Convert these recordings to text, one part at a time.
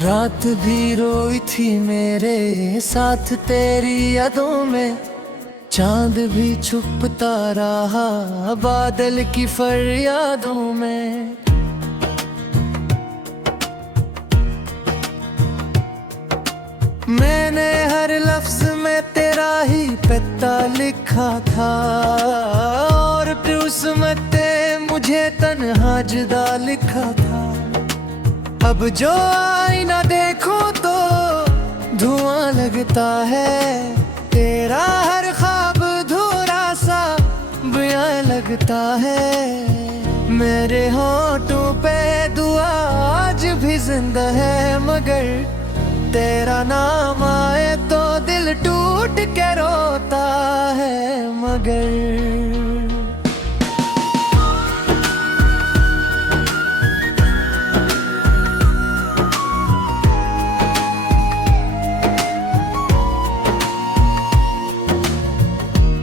रात भी रोई थी मेरे साथ तेरी यादों में, चांद भी छुपता रहा बादल की फरियादों में। मैंने हर लफ्ज में तेरा ही पता लिखा था, और उसमें मुझे तन्हा जुदा लिखा था। अब जो आईना देखो तो धुआं लगता है, तेरा हर ख्वाब धुरा सा बयां लगता है। मेरे होठों पे दुआ आज भी जिंदा है, मगर तेरा नाम आए तो दिल टूट के रोता है। मगर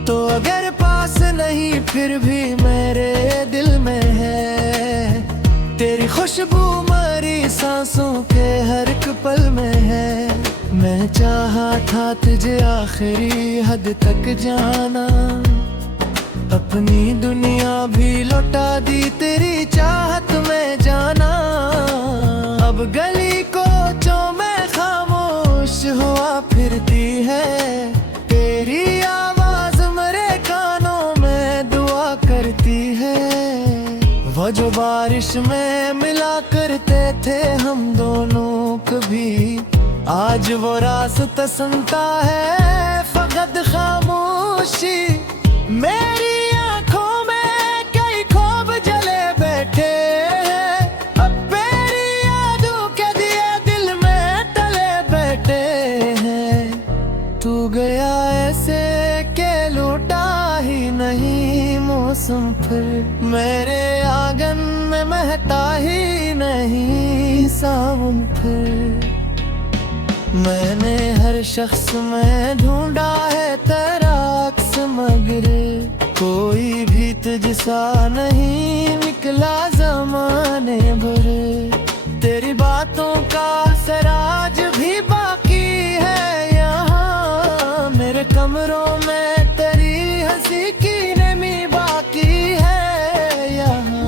तो अगर पास नहीं फिर भी मेरे दिल में है, तेरी खुशबू मरी सांसों के हर एक पल में है। मैं चाहा था तुझे आखिरी हद तक जाना, अपनी दुनिया भी लौटा दी तेरी चाहत में जाना। अब गली कोचों में खामोश हुआ फिरती है, तेरी आवाज मेरे कानों में दुआ करती है। वो जो बारिश में मिला करते थे हम दोनों कभी, आज वो रास्ता सुनता है फकत खामोशी। मेरी आंखों में कई ख्वाब जले बैठे हैं, अब मेरी यादों के दिए दिल में तले बैठे हैं। तू गया ऐसे के लौटा ही नहीं मौसम, फिर मेरे आंगन में महता ही नहीं सावन। फिर मैंने हर शख्स में ढूंढा है तेरा अक्स, मगर कोई भी तुझसा नहीं निकला ज़माने भर। तेरी बातों का असर आज भी बाकी है यहाँ, मेरे कमरों में तेरी हंसी की नमी बाकी है यहाँ।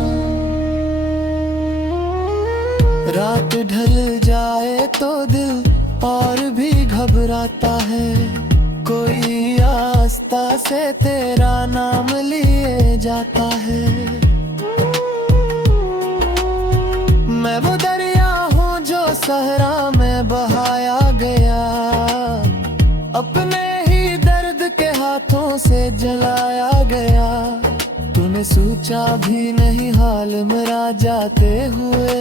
रात ढल जाए तो दिल और भी घबराता है, कोई आस्था से तेरा नाम लिए जाता है। मैं वो दरिया हूँ जो सहरा में बहाया गया, अपने ही दर्द के हाथों से जलाया गया। तूने सोचा भी नहीं हाल मेरा जाते हुए,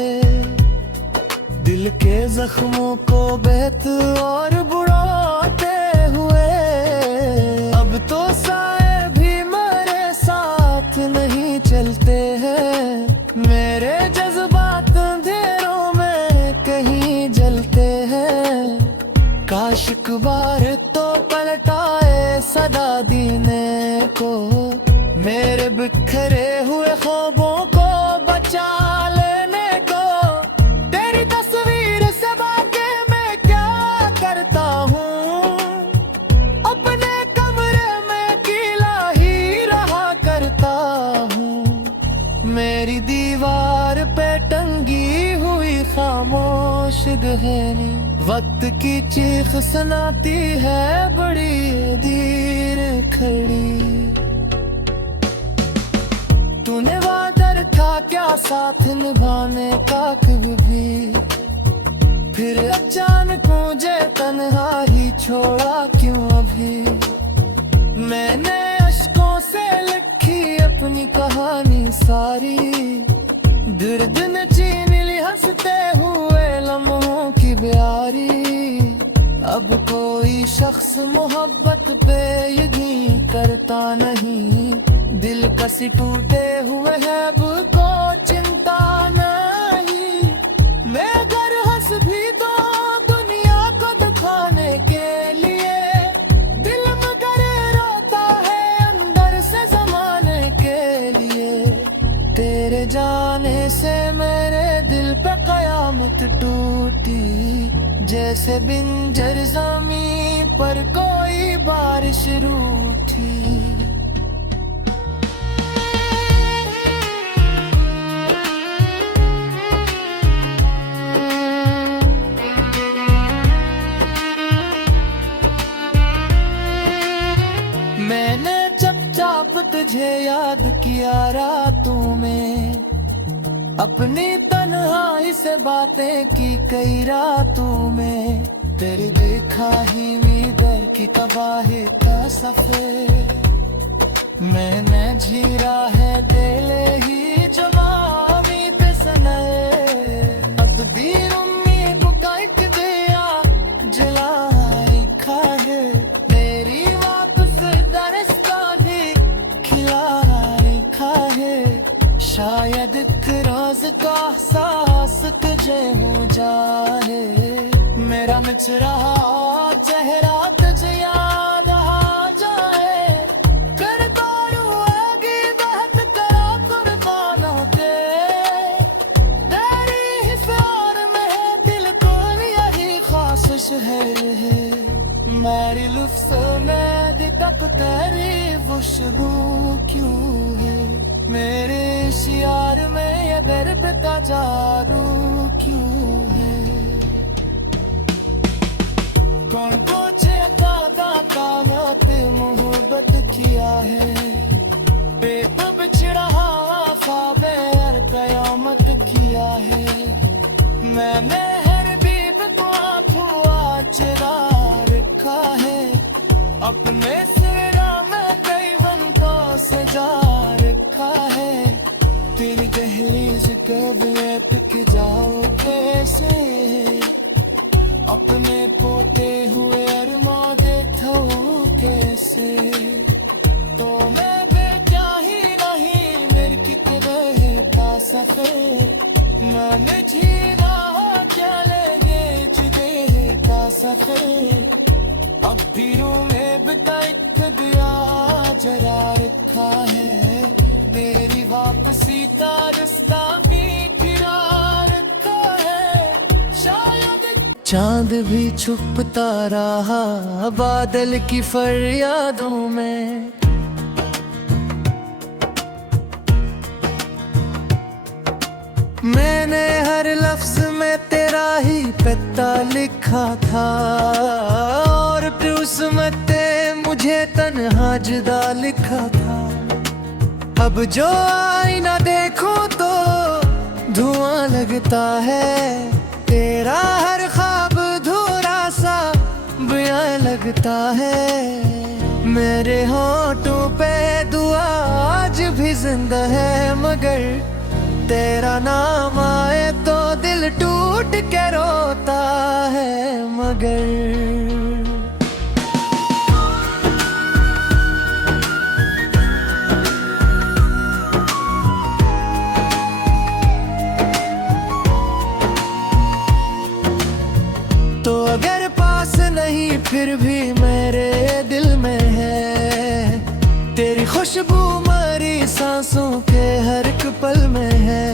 दिल के जख्मों को बेत और बुढ़ाते हुए। अब तो साए भी मेरे साथ नहीं चलते हैं, मेरे जज्बात अंधेरों में कहीं जलते हैं। काश एक बार तो पलटाए सदा दीने को, मेरे बिखरे हुए ख्वाबों को बचा लेने को। तेरी तस्वीर से बाके मैं क्या करता हूँ, अपने कमरे में अकेला ही रहा करता हूँ। मेरी दीवार पे टंगी हुई खामोश गहनी, वक्त की चीख सुनाती है बड़ी धीर खड़ी। तूने वादा था क्या साथ निभाने का कभी, फिर अचानक मुझे तन्हा ही छोड़ा क्यों अभी। मैंने अश्कों से लिखी अपनी कहानी सारी, दर्द न छीन ली हंसते हुए लम्हों की प्यारी। अब कोई शख्स मोहब्बत पे यकीन करता नहीं, दिल कसी टूटे हुए है अब को चिंता नहीं। मैं अगर हंस भी दो दुनिया को दिखाने के लिए, दिल मगर रोता है अंदर से जमाने के लिए। तेरे जाने से मेरे दिल पे कयामत बूंद टूटी, जैसे बिंजर ज़मीं पर कोई बारिश रूठी। मैंने चुपचाप तुझे याद किया रातों में, अपनी तन्हाई से बातें की कई रातों में। तेरे देखा ही नीदर की तबाही का सफर, मैंने झीरा है दिले ही जवानी पे सनए। तकदीर उम्मीद का एक दिया जलाई खाए, तेरी वापस दरस्ता भी खिलाई खाए। शायद एक रोज का एहसास तुझे हो जाए, मेरा मिच रहा चेहरा तुझे याद आ जाए। फिर तारूएगी बहत करा कुर्बानों के, तेरी ही प्यार में है दिल को यही ख्वाहिश है। मेरी लफ्ज़ में दी तक तेरी खुशबू क्यों है, मेरे शियार में ये दर्द का जादू क्यों है। कौन पूछे दादा पे मोहब्बत किया है, बेब बिछड़ा वफा बेर कयामत किया है। मैंने हर बीब को आफुआ चरा रखा है, अपने सिरा में कई बंदों से जा रखा है। तेरी दहलीज कब टिक जाओ कैसे, अपने पोते हुए अरमा देखो कैसे। तो मैं बेचा ही नहीं मेरे कितने का सफर, मैंने जीना क्या लगे जिदे का सफर। अब भी रूह में बिता एक दिया जरा रखा है, तेरी वापसी का रास्ता भी गिरा रखा है। शायद चांद भी छुपता रहा बादल की फरियादों में, मैंने हर लफ्ज में तेरा ही पता लिखा था, और फिर उसमें मुझे तन्हा जुदा लिखा था। अब जो आईना देखो तो धुआं लगता है, तेरा हर ख्वाब धुरा सा बयां लगता है। मेरे होठों पे दुआ आज भी जिंदा है, मगर तेरा नाम आए तो दिल टूट के रोता है। मगर तो अगर पास नहीं फिर भी मेरे दिल में है, तेरी खुशबू मरी सांसों के हर एक पल में है।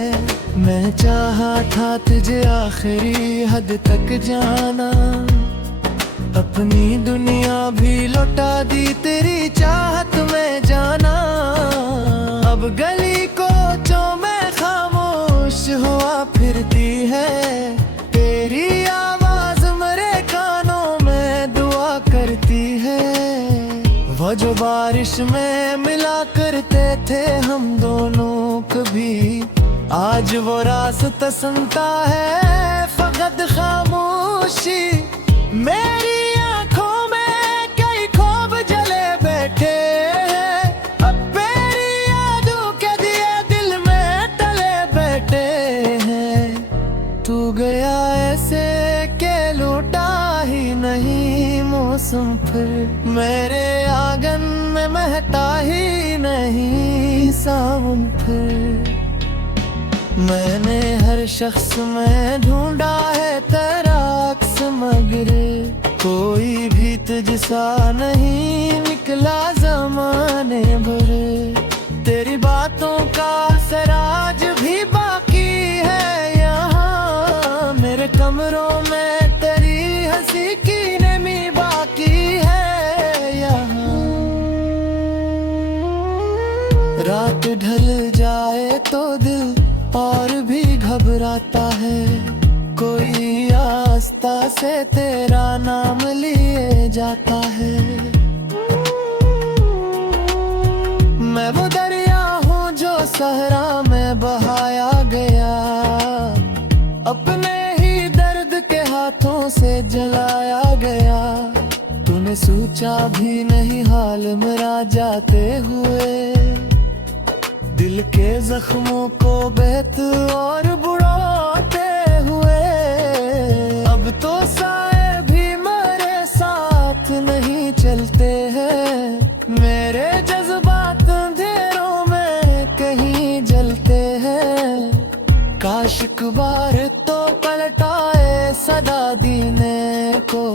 मैं चाहा था तुझे आखिरी हद तक जाना, अपनी दुनिया भी लौटा दी तेरी चाहत में जाना। अब गली को जो मैं खामोश हुआ फिरती है, तेरी आवाज मेरे कानों में दुआ करती है। वो जो बारिश में मिला करते थे हम दोनों कभी, आज वो रास्ता सुनता है फकत खामोशी। मेरी आंखों में कई ख्वाब जले बैठे हैं, अब मेरी यादों के दिए दिल में तले बैठे हैं। तू गया ऐसे के लौटा ही नहीं मौसम, फिर मेरे आंगन में महता ही नहीं सावन। फिर मैंने हर शख्स में ढूंढा है तेरा अक्स, मगर कोई भी तुझसा नहीं निकला ज़माने भर। तेरी बातों का असर आज भी बाकी है यहाँ रात ढल जाए तो दिल और भी घबराता है, कोई आस्था से तेरा नाम लिए जाता है। मैं वो दरिया हूँ जो सहरा में बहाया गया, अपने ही दर्द के हाथों से जलाया गया। तूने सोचा भी नहीं हाल मेरा जाते हुए, दिल के जख्मों को बेत और बुढ़ाते हुए। अब तो साए भी मेरे साथ नहीं चलते हैं, मेरे जज्बात अंधेरों में कहीं जलते हैं। काश एक बार तो पलटाए सदा दीने को,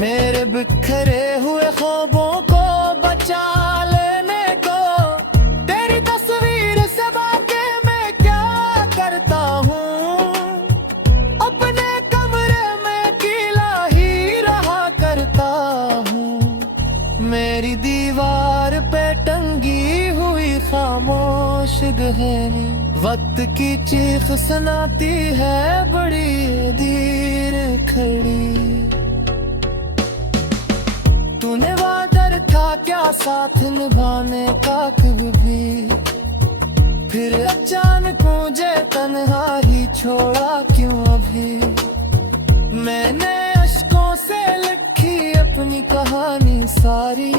मेरे बिखरे हुए ख्वाबों को बचा लेने को। तेरी तस्वीर से बातें मैं क्या करता हूँ, अपने कमरे में अकेला ही रहा करता हूँ। मेरी दीवार पे टंगी हुई खामोश गहरी, वक्त की चीख सुनाती है बड़ी देर खड़ी। तूने वादा रखा क्या साथ निभाने का कभी, फिर अचानक मुझे तन्हा ही छोड़ा क्यों अभी। मैंने अश्कों से लिखी अपनी कहानी सारी,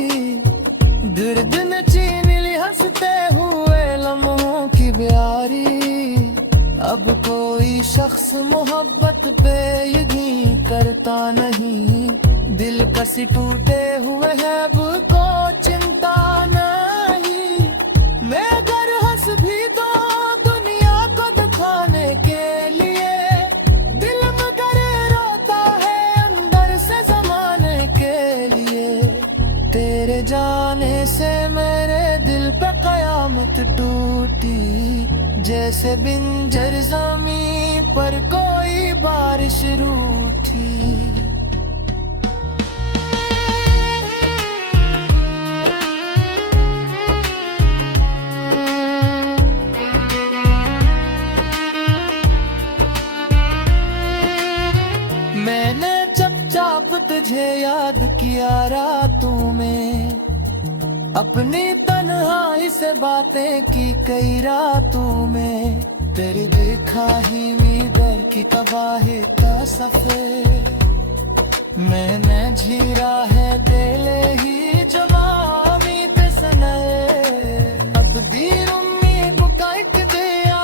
दर्द न छीन ली हंसते हुए लम्हों की प्यारी। अब कोई शख्स मोहब्बत पे यकीन करता नहीं, दिल कसी टूटे हुए है अब को चिंता नहीं। मैं अगर हंस भी दो दुनिया को दिखाने के लिए, दिल मगर रोता है अंदर से जमाने के लिए। तेरे जाने से मेरे दिल पे कयामत टूटी, जैसे बिंजर ज़मीं पर कोई बारिश रूठी। मैंने चुपचाप तुझे याद किया रातों में, अपनी तन्हाई से बातें की कई रातों में। तेरी देखा ही नींदर की तबाही का सफर, मैंने झीरा है दिले ही जमामी पे सनए। तकदीर उम्मीद का एक दिया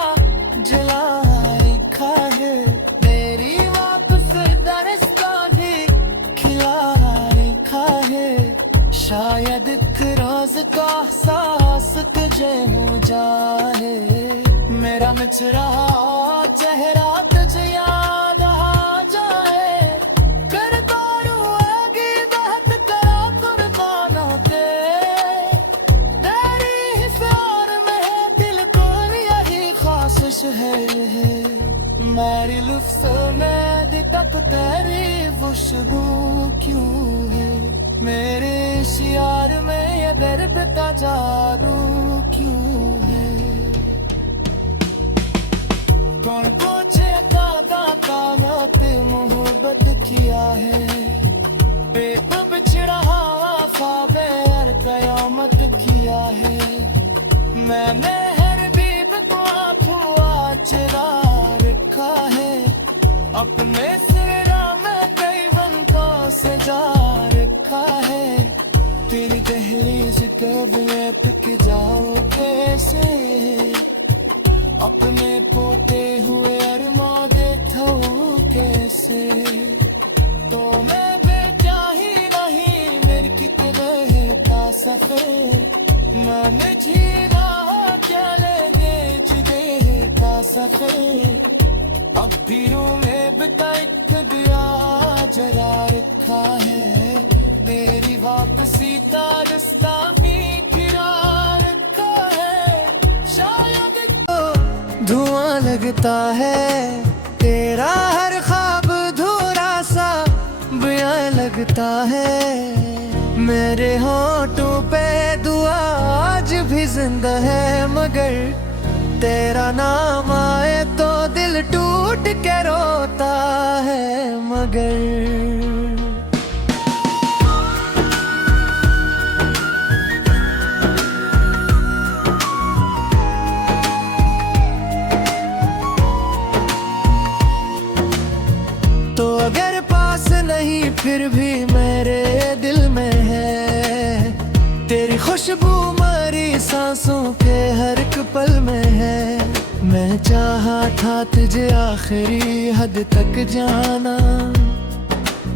जलाई खा है, तेरी वापस दरस्ता भी खिलाई खा है। शायद एक राज का एहसास तुझे हो जाए, मेरा मिट रहा चेहरा तुझे याद आ जाए। करता रुएगी बहत करा कुर्बानों के, तेरी हिसार में दिल को यही ख्वाहिश है। मेरी लुफ्सों में दी तक तेरी खुशबू क्यों है, मेरे शियार में ये दर्द का जादू क्यों है। कौन पूछे दादा नाते मोहब्बत किया है, पेट बिछड़ा वफा बेर कयामत किया है। मैंने हर बीब को अफुआ चरा रखा है, अपने सिरा में कई बंदों से जा रखा है। तेरी दहलीज कब के जाओ कैसे, अपने पोते हुए अरमां देखो कैसे। तो मैं बेचा ही नहीं मेरी कितने का सफर, मैंने जीना क्या ले गए का सफर। अब भी रूह में बिता एक दिया जरा रखा है, तेरी वापसी का रास्ता भी गिरा रखा है। शायद धुआं लगता है तेरा हर ख्वाब धुरा सा बयां लगता है, मेरे होठों पे दुआ आज भी जिंदा है, मगर तेरा नाम आए तो दिल टूट के रोता है। मगर तो अगर पास नहीं फिर भी मेरे दिल में है, तेरी खुशबू मरी सांसों के हर एक पल में है। मैं चाहा था तुझे आखिरी हद तक जाना,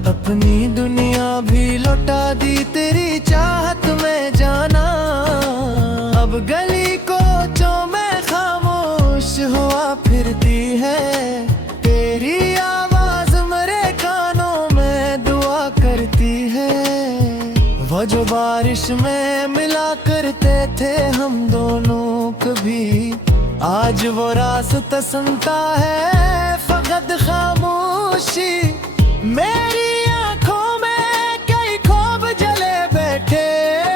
अपनी दुनिया भी लौटा दी तेरी चाहत में जाना। अब गली कोचों में खामोश हुआ फिरती है, तेरी आवाज मेरे कानों में दुआ करती है। वो जो बारिश में मिला करते थे हम दोनों कभी, आज वो रास्ता सुनता है फकत खामोशी। मेरी आंखों में कई ख्वाब जले बैठे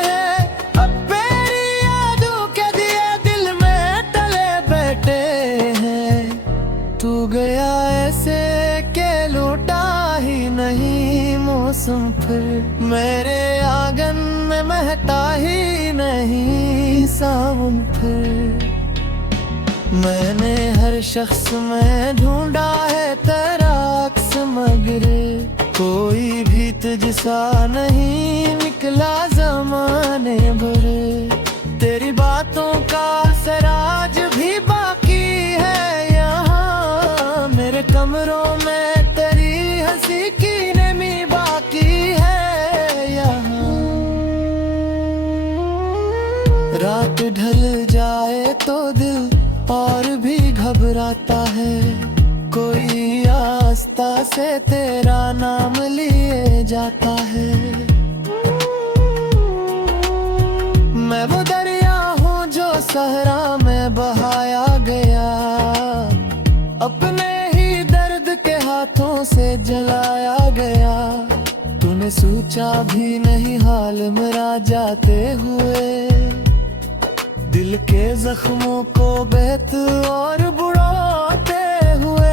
हैं, अब मेरी यादों के दिए दिल में तले बैठे हैं। तू गया ऐसे के लौटा ही नहीं मौसम, फिर मेरे आंगन में महता ही नहीं सावन। फिर मैंने हर शख्स में ढूंढा है तेरा अक्स, मगर कोई भी तुझसा नहीं निकला ज़माने भर। तेरी बातों का सराज भी बाकी है यहाँ, मेरे कमरों में तेरी हंसी की नमी बाकी है यहाँ। रात ढल जाए तो दिल और भी घबराता है, कोई आस्था से तेरा नाम लिए जाता है। मैं वो दरिया हूँ जो सहरा में बहाया गया, अपने ही दर्द के हाथों से जलाया गया। तूने सोचा भी नहीं हाल मेरा जाते हुए, दिल के जख्मों को बेत और बुढ़ाते हुए।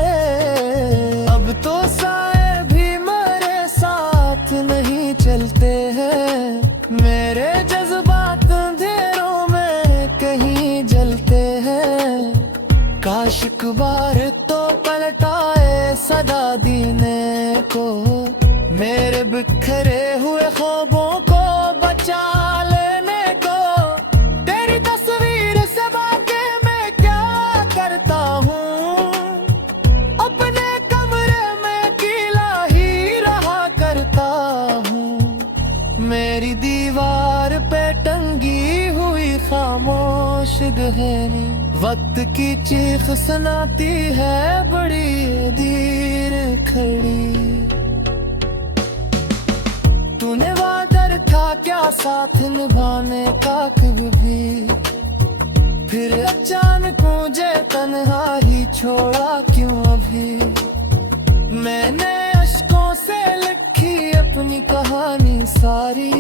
अब तो साए भी मेरे साथ नहीं चलते हैं, मेरे जज्बात अंधेरों में कहीं जलते हैं। काश एक बार तो पलटाए सदा दीने को, मेरे बिखरे हुए ख्वाबों को बचा लेने को। तेरी तस्वीर से वाकई मैं क्या करता हूँ, अपने कमरे में अकेला ही रहा करता हूँ। मेरी दीवार पे टंगी हुई खामोश गहनी, वक्त की चीख सुनाती है बड़ी देर खड़ी। तूने वादा था क्या साथ निभाने का कभी, फिर अचानक मुझे तन्हा ही छोड़ा क्यों अभी। मैंने अश्कों से लिखी अपनी कहानी सारी,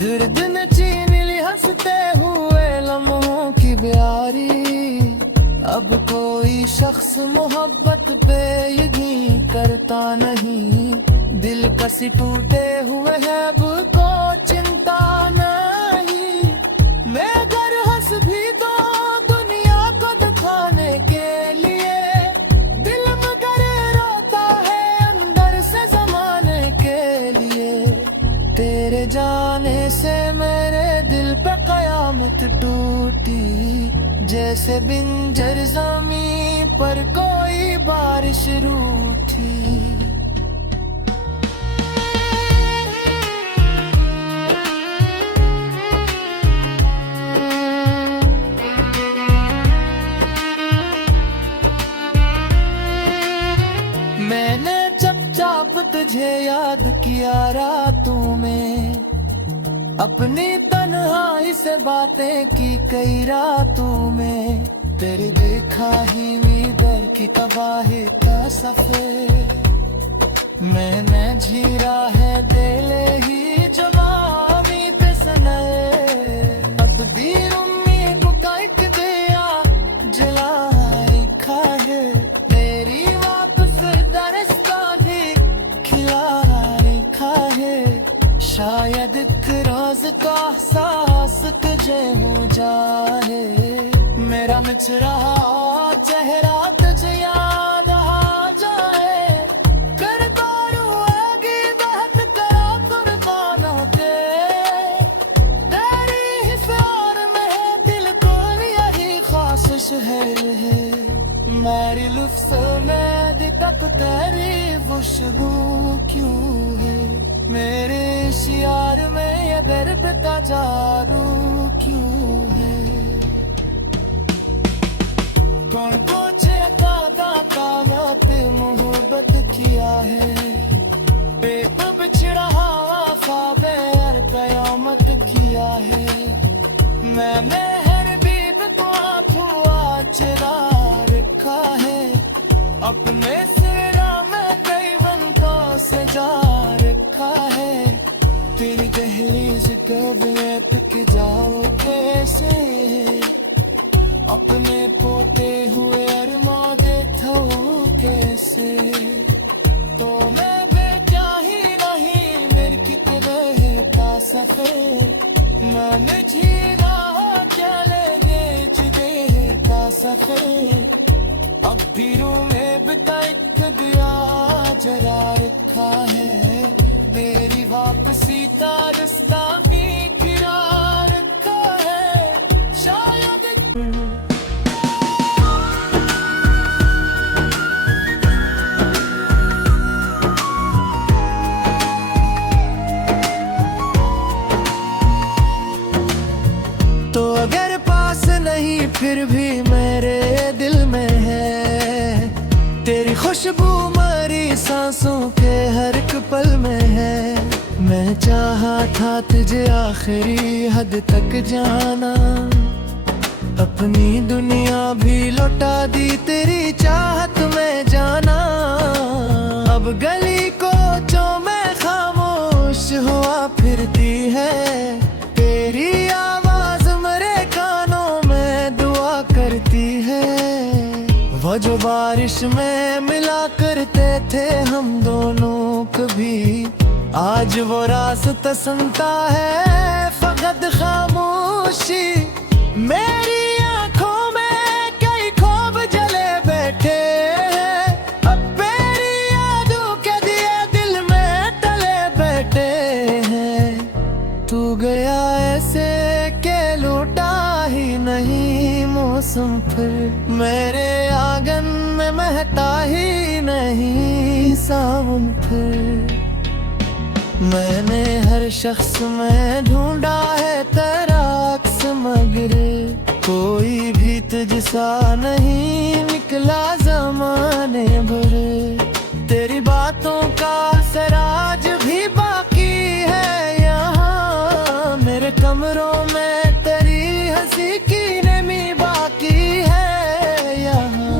दर्द न छीन ली हंसते हुए लम्हों की प्यारी। अब कोई शख्स मोहब्बत पे यकीन करता नहीं, दिल कसी टूटे हुए है अब को चिंता नहीं। मैं अगर हंस भी दो दुनिया को दिखाने के लिए, दिल मगर रोता है अंदर से जमाने के लिए। तेरे जाने से मेरे दिल पे कयामत टूटी, जैसे बिंजर ज़मीं पर कोई बारिश रूठी। मैंने चुपचाप तुझे याद किया रातों में, अपनी तन्हाई से बातें की कई रातों में। तेरे देखा ही नींदर की तबाही का सफर, मैंने झीरा है दिल ही जवानी पे सनए। तकदीर तुझे हूँ जाहे, मेरा मिच रहा चेहरा तुझे याद आ जाए। करता रुएगी बहत करा कुर्बानों के, तेरी ही प्यार में है दिल को यही ख्वाहिश है। मेरी लुफ्स में दी तक तेरी खुशबू क्यों है, मेरे शियार में ये दर्द का जादू क्यों है। कौन पूछे दादा पे मोहब्बत किया है, पेप बिछड़ा वफा बेर कयामत किया है। मैंने हर बीब को आंखों चरा रखा है, अपने सिरा में कई बंदों से जा रखा है। तेरी दहलीज कब टिक जाओ कैसे, अपने पोते हुए अरमा देखो कैसे। तो मैं बेचा ही नहीं मेरी कितने का सफर, मैंने जीना चलेंगे जिदे का सफर। अब भी रूह में बिता एक दिया जरा रखा है, तेरी वापसी का रास्ता भी गिरा रखा है शायद। तो अगर पास नहीं फिर भी मेरे दिल में है, तेरी खुशबू मरी सांसों के हर एक पल में है। मैं चाहा था तुझे आखिरी हद तक जाना, अपनी दुनिया भी लौटा दी तेरी चाहत में जाना। अब गली कोचों में खामोश हुआ फिरती है, तेरी आवाज मेरे कानों में दुआ करती है। वो जो बारिश में मिला करते थे हम दोनों कभी, आज वो रास्ता सुनता है फकत खामोशी। मेरी आंखों में कई ख्वाब जले बैठे हैं, अब मेरी यादों के दिए दिल में तले बैठे हैं। तू गया ऐसे के लौटा ही नहीं मौसम, फिर मेरे आंगन में महता ही नहीं सावन। फिर मैंने हर शख्स में ढूंढा है तेरा अक्स, मगर कोई भी तुझसा नहीं निकला ज़माने भर। तेरी बातों का असर आज भी बाकी है यहाँ, मेरे कमरों में तेरी हंसी की नमी बाकी है यहाँ।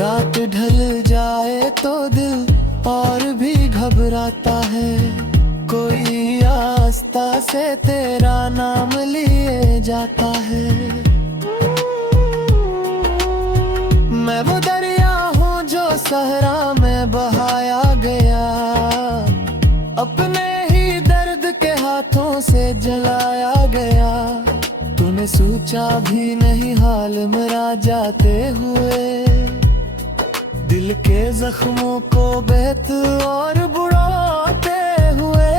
रात ढल जाए तो दिल और भी घबराता है, कोई आस्था से तेरा नाम लिए जाता है। मैं वो दरिया हूँ जो सहरा में बहाया गया, अपने ही दर्द के हाथों से जलाया गया। तूने सोचा भी नहीं हाल मेरा जाते हुए, दिल के जख्मों को बेत और बुढ़ाते हुए।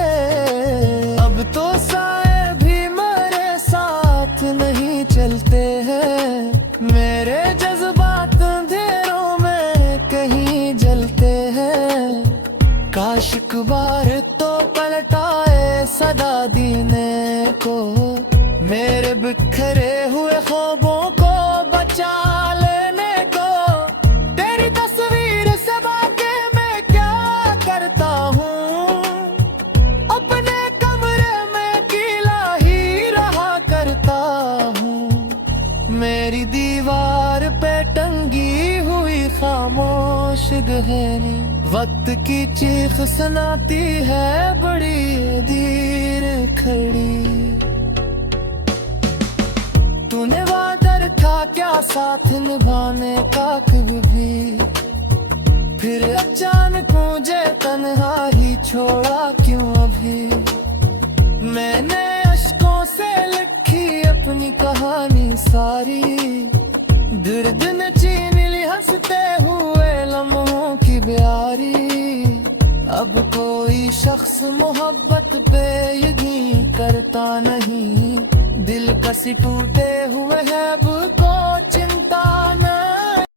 अब तो साए भी मेरे साथ नहीं चलते हैं, मेरे जज्बात अंधेरों में कहीं जलते हैं। काश एक बार तो पलटाए सदा दीने को, मेरे बिखरे हुए ख्वाबों को बचा लेने को। तेरी तस्वीर से बाके मैं क्या करता हूँ, अपने कमरे में अकेला ही रहा करता हूँ। मेरी दीवार पे टंगी हुई खामोश गहरी, वक्त की चीख सुनाती है बड़ी देर खड़ी। तूने वादा रखा क्या साथ निभाने का कभी, फिर अचानक मुझे तन्हा ही छोड़ा क्यों अभी। मैं कहानी सारी, दर्द ने छीन ली हंसते हुए लम्हों की प्यारी। अब कोई शख्स मोहब्बत पे यकीन करता नहीं, दिल कसी टूटे हुए है अब